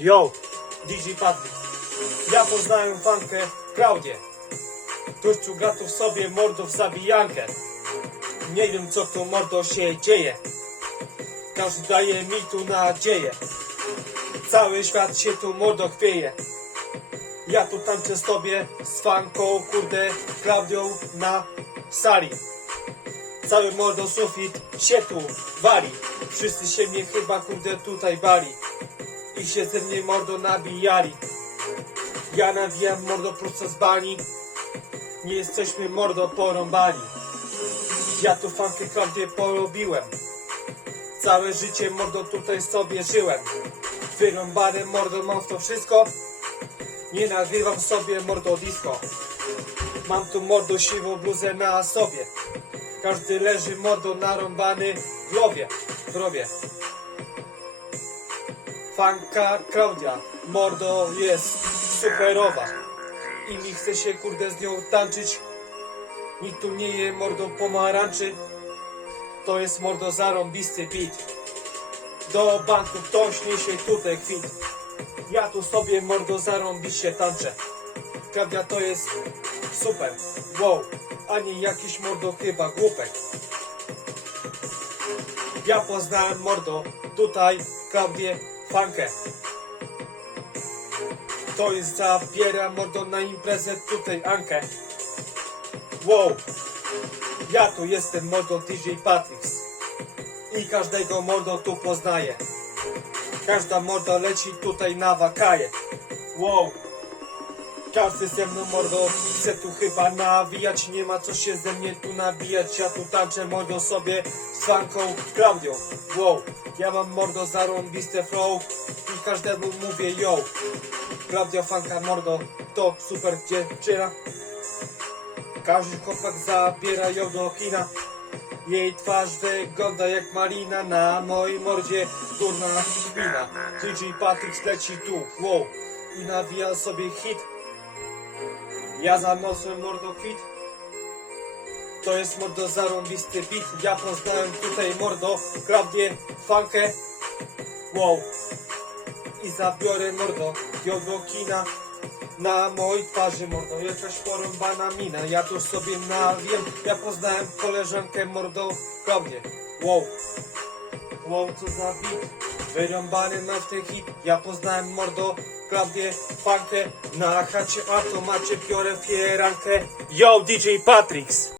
Yo, DJ Patryk. Ja poznałem fankę Klaudię. Gościu gra tu sobie mordo zabijankę. Nie wiem co tu mordo się dzieje. Każdy daje mi tu nadzieję. Cały świat się tu mordo chwieje. Ja tu tańczę sobie z fanką, kurde, Klaudią na sali. Cały mordo sufit się tu wali. Wszyscy się mnie chyba kurde tutaj bali. I się ze mnie mordo nabijali. Ja nawijam mordo prosto z bani. Nie jesteśmy mordo porąbani. Ja tu fankę Klaudię porobiłem. Całe życie mordo tutaj sobie żyłem. Wyrąbane mordo mam w to wszystko. Nie nagrywam sobie mordo disco. Mam tu mordo siwą bluzę na sobie. Każdy leży mordo narąbany w głowie. W. Fanka Klaudia, mordo jest superowa. I mi chce się kurde z nią tańczyć. Nikt tu nie je mordo pomarańczy. To jest mordo zarąbisty beat. Do banku ktoś niesie tutaj kwit. Ja tu sobie mordo zarąbiście tańczę. Klaudia to jest super. Wow, ani jakiś mordo chyba głupek. Ja poznałem mordo tutaj Klaudię Fankę. To jest zabiera mordo na imprezę tutaj Ankę. Wow, ja tu jestem mordo DJ Patrix. I każdego mordo tu poznaję. Każda morda leci tutaj na wakaje. Wow. Każdy ze mną mordo chce tu chyba nawijać. Nie ma co się ze mnie tu nabijać. Ja tu tańczę mordo sobie z fanką Klaudią. Wow, ja mam mordo zarąbiste flow I każdemu mówię yo. Klaudia fanka mordo to super dziewczyna. Każdy chłopak zabiera ją do kina. Jej twarz wygląda jak malina na mojej mordzie. Durna chwila. DJ Patrick leci tu, wow, i nawija sobie hit. Ja zanosłem mordo kwit. To jest mordo zarąbisty beat. Ja poznałem tutaj mordo, Klaudię, fankę, wow. I zabiorę mordo, ją do kina. Na mojej twarzy mordo, jakaś porąbana mina. Ja tu sobie nawijam, ja poznałem koleżankę mordo Klaudię Wow, wow co za beat Wyrąbany mam w ten hit Ja poznałem mordo Klaudię, fankę. Na chacie, a to macie fierankę. Yo DJ Patrix